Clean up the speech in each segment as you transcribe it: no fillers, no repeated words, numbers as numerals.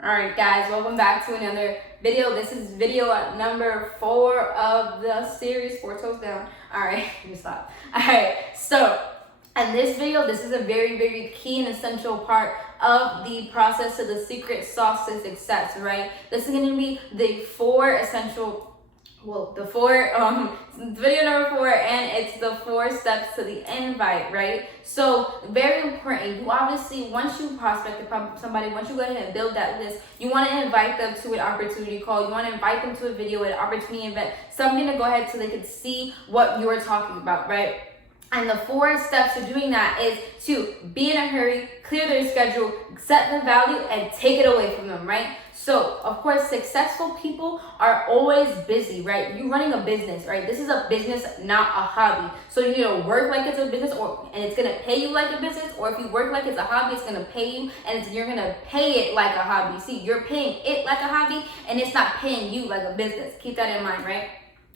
Alright guys, welcome back to another video. This is video number 4 of the series, 4 toes down. Alright, let me stop. Alright, so in this video, this is a very key and essential part of the process to the secret sauce to success, right? This is going to be the 4 essential video number 4, and it's the 4 steps to the invite, right? So very important. You obviously, once you prospect somebody, once you go ahead and build that list, you want to invite them to an opportunity call. You want to invite them to a video, an opportunity event, something to go ahead so they can see what you're talking about, right? And the 4 steps to doing that is to be in a hurry, clear their schedule, set the value, and take it away from them, right? So, of course, successful people are always busy, right? You're running a business, right? This is a business, not a hobby. So you need to work like it's a business, and it's going to pay you like a business, or if you work like it's a hobby, it's going to pay you, and you're going to pay it like a hobby. See, you're paying it like a hobby, and it's not paying you like a business. Keep that in mind, right?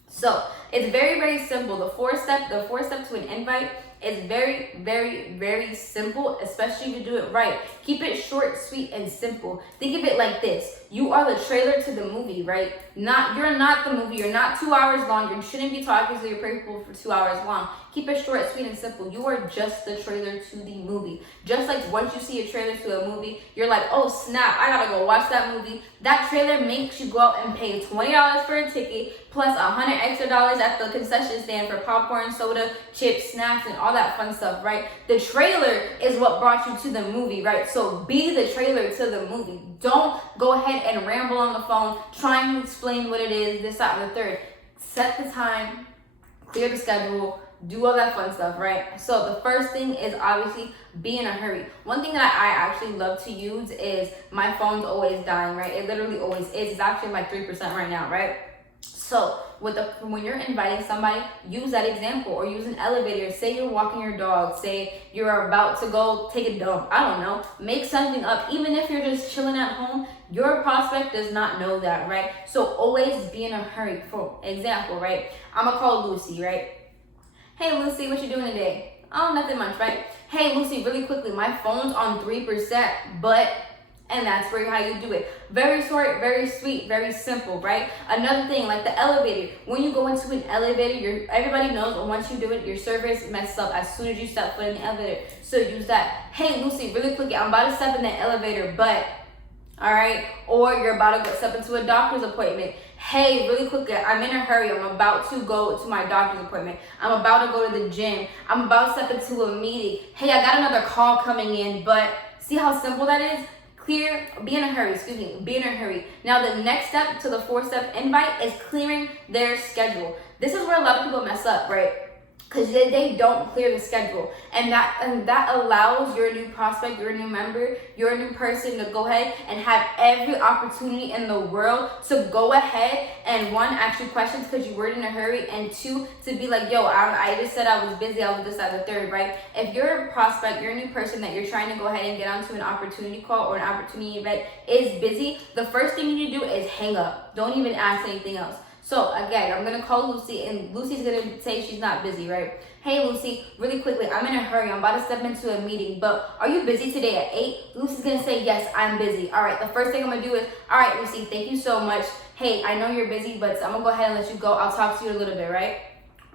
So it's very simple. The 4 step to an invite is very simple, especially if you do it right. Keep it short, sweet, and simple. Think of it like this: you are the trailer to the movie, right? You're not the movie. You're not 2 hours long. You shouldn't be talking to your people for 2 hours long. Keep it short, sweet, and simple. You are just the trailer to the movie. Just like once you see a trailer to a movie, you're like, oh snap, I gotta go watch that movie. That trailer makes you go out and pay $20 for a ticket, plus $100 extra at the concession stand for popcorn, soda, chips, snacks, and all that fun stuff, right? The trailer is what brought you to the movie, right? So be the trailer to the movie. Don't go ahead and ramble on the phone trying to explain what it is, this, that, and the third. Set the time, clear the schedule, do all that fun stuff, right? So the first thing is obviously be in a hurry. One thing that I actually love to use is my phone's always dying, right? It literally always is. It's actually like 3% right now, right? So when you're inviting somebody, use that example, or use an elevator. Say you're walking your dog. Say you're about to go take a dump. I don't know. Make something up. Even if you're just chilling at home, your prospect does not know that, right? So always be in a hurry. For example, right? I'm going to call Lucy, right? Hey, Lucy, what you doing today? Oh, nothing much, right? Hey, Lucy, really quickly, my phone's on 3%, but... And that's how you do it. Very short, very sweet, very simple, right? Another thing, like the elevator. When you go into an elevator, everybody knows once you do it, your service messes up as soon as you step foot in the elevator. So use that. Hey, Lucy, really quickly, I'm about to step in the elevator, but... All right? Or you're about to step into a doctor's appointment. Hey, really quickly, I'm in a hurry. I'm about to go to my doctor's appointment. I'm about to go to the gym. I'm about to step into a meeting. Hey, I got another call coming in, but see how simple that is? Be in a hurry. Now the next step to the 4-step invite is clearing their schedule. This is where a lot of people mess up, right? Because they don't clear the schedule. And that allows your new prospect, your new member, your new person to go ahead and have every opportunity in the world to go ahead and 1, ask you questions because you weren't in a hurry, and 2, to be like, yo, I just said I was busy, I was this, that, the third, right? If you're a prospect, you're a new person that you're trying to go ahead and get onto an opportunity call or an opportunity event is busy, the first thing you need to do is hang up. Don't even ask anything else. So again, I'm going to call Lucy, and Lucy's going to say she's not busy, right? Hey, Lucy, really quickly, I'm in a hurry. I'm about to step into a meeting, but are you busy today at 8? Lucy's going to say, yes, I'm busy. All right, the first thing I'm going to do is, all right, Lucy, thank you so much. Hey, I know you're busy, but I'm going to go ahead and let you go. I'll talk to you a little bit, right?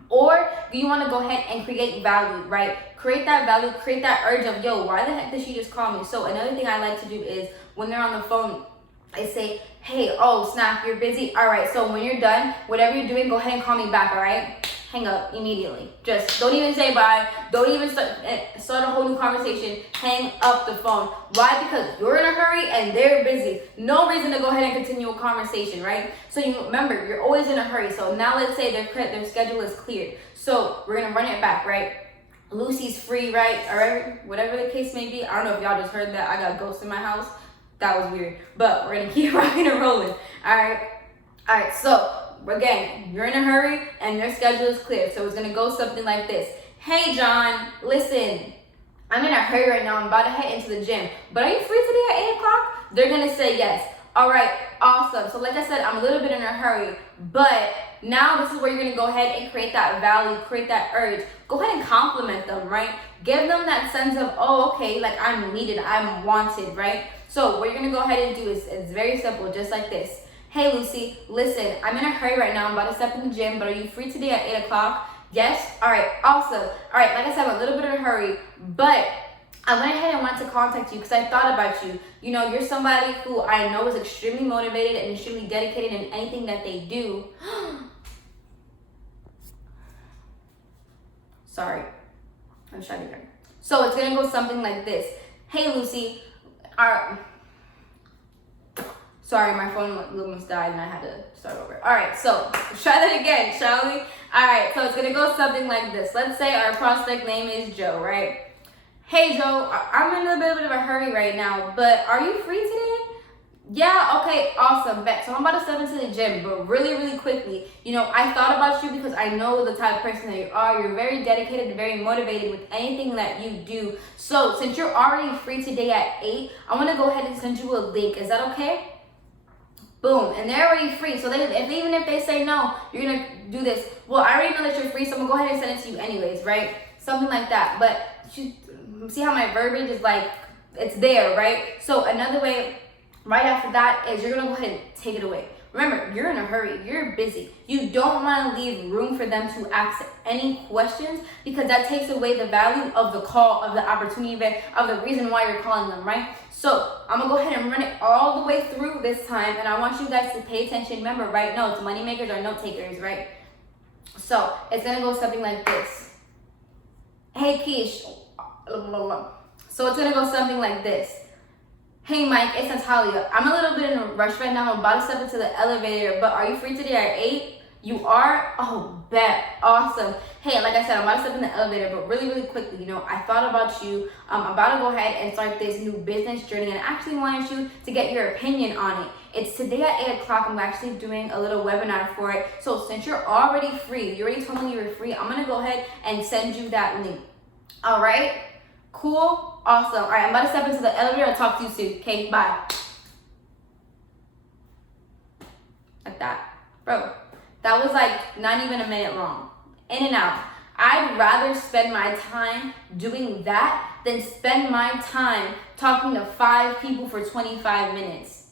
Or do you want to go ahead and create value, right? Create that value, create that urge of, yo, why the heck did she just call me? So another thing I like to do is when they're on the phone, I say, hey, oh, snap, you're busy? All right, so when you're done, whatever you're doing, go ahead and call me back, all right? Hang up immediately. Just don't even say bye. Don't even start a whole new conversation. Hang up the phone. Why? Because you're in a hurry and they're busy. No reason to go ahead and continue a conversation, right? So you remember, you're always in a hurry. So now let's say their schedule is cleared. So we're going to run it back, right? Lucy's free, right? All right, whatever the case may be. I don't know if y'all just heard that. I got ghosts in my house. That was weird, but we're gonna keep rocking and rolling. All right. So again, you're in a hurry and your schedule is clear. So it's gonna go something like this: Hey, John, listen, I'm in a hurry right now. I'm about to head into the gym, but are you free today at 8 o'clock? They're gonna say yes. All right, awesome. So like I said, I'm a little bit in a hurry, but now this is where you're gonna go ahead and create that value, create that urge. Go ahead and compliment them, right? Give them that sense of, oh, okay, like I'm needed, I'm wanted, right? So what you're gonna go ahead and do is, it's very simple, just like this. Hey Lucy, listen, I'm in a hurry right now. I'm about to step in the gym, but are you free today at 8 o'clock? Yes? All right, awesome. All right, like I said, I'm a little bit in a hurry, but I went ahead and wanted to contact you because I thought about you. You know, you're somebody who I know is extremely motivated and extremely dedicated in anything that they do. Sorry, I'm trying again. So it's gonna go something like this. Hey Lucy, sorry, my phone almost died and I had to start over. All right, so let's try that again, shall we? All right, so it's gonna go something like this. Let's say our prospect name is Joe, right? Hey Joe, I'm in a little bit of a hurry right now, but are you free today? Yeah, okay, awesome, bet. So I'm about to step into the gym, but really, really quickly, you know, I thought about you because I know the type of person that you are. You're very dedicated and very motivated with anything that you do. So since you're already free today at 8, I want to go ahead and send you a link. Is that okay? Boom, and they're already free. So even if they say no, you're gonna do this. Well, I already know that you're free, so I'm gonna go ahead and send it to you anyways, right? Something like that. But see how my verbiage is like, it's there, right? So another way, right after that, is you're gonna go ahead and take it away. Remember, you're in a hurry, you're busy. You don't wanna leave room for them to ask any questions because that takes away the value of the call, of the opportunity event, of the reason why you're calling them, right? So I'm gonna go ahead and run it all the way through this time, and I want you guys to pay attention. Remember, write notes. Money makers are note takers, right? So it's gonna go something like this. Hey Keish, so it's gonna go something like this. Hey Mike, it's Natalia. I'm a little bit in a rush right now. I'm about to step into the elevator, but are you free today at 8? You are? Oh, bet. Awesome. Hey, like I said, I'm about to step in the elevator, but really, really quickly, you know, I thought about you. I'm about to go ahead and start this new business journey, and I actually wanted you to get your opinion on it. It's today at 8 o'clock. I'm actually doing a little webinar for it. So since you're already free, you already told me you were free, I'm going to go ahead and send you that link. All right? Cool? Awesome. All right, I'm about to step into the elevator. I'll talk to you soon. Okay, bye. Like that. Bro, that was like not even a minute long. In and out. I'd rather spend my time doing that than spend my time talking to 5 people for 25 minutes.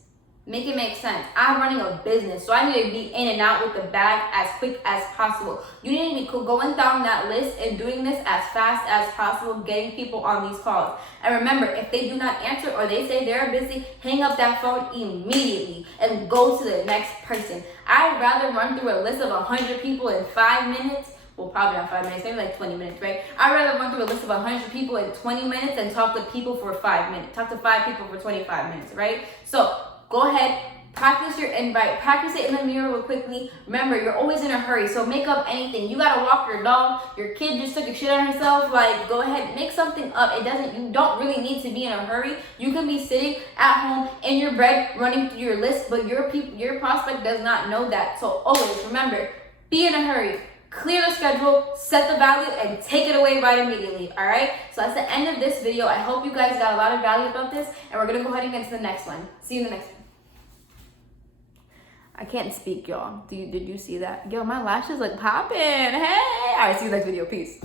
Make it make sense. I'm running a business, so I need to be in and out with the bag as quick as possible. You need to be going down that list and doing this as fast as possible, getting people on these calls. And remember, if they do not answer or they say they're busy, hang up that phone immediately and go to the next person. I'd rather run through a list of 100 people in 5 minutes. Well, probably not 5 minutes, maybe like 20 minutes, right? I'd rather run through a list of 100 people in 20 minutes than talk to people for 5 minutes. Talk to 5 people for 25 minutes, right? So go ahead, practice your invite, practice it in the mirror real quickly. Remember, you're always in a hurry, so make up anything. You gotta walk your dog, your kid just took a shit on herself, like go ahead, make something up. You don't really need to be in a hurry. You can be sitting at home in your bed running through your list, but your prospect does not know that. So always remember, be in a hurry. Clear the schedule, set the value, and take it away right immediately, all right? So that's the end of this video. I hope you guys got a lot of value about this, and we're going to go ahead and get to the next one. See you in the next one. I can't speak, y'all. Did you see that? Yo, my lashes look popping. Hey! All right, see you next video. Peace.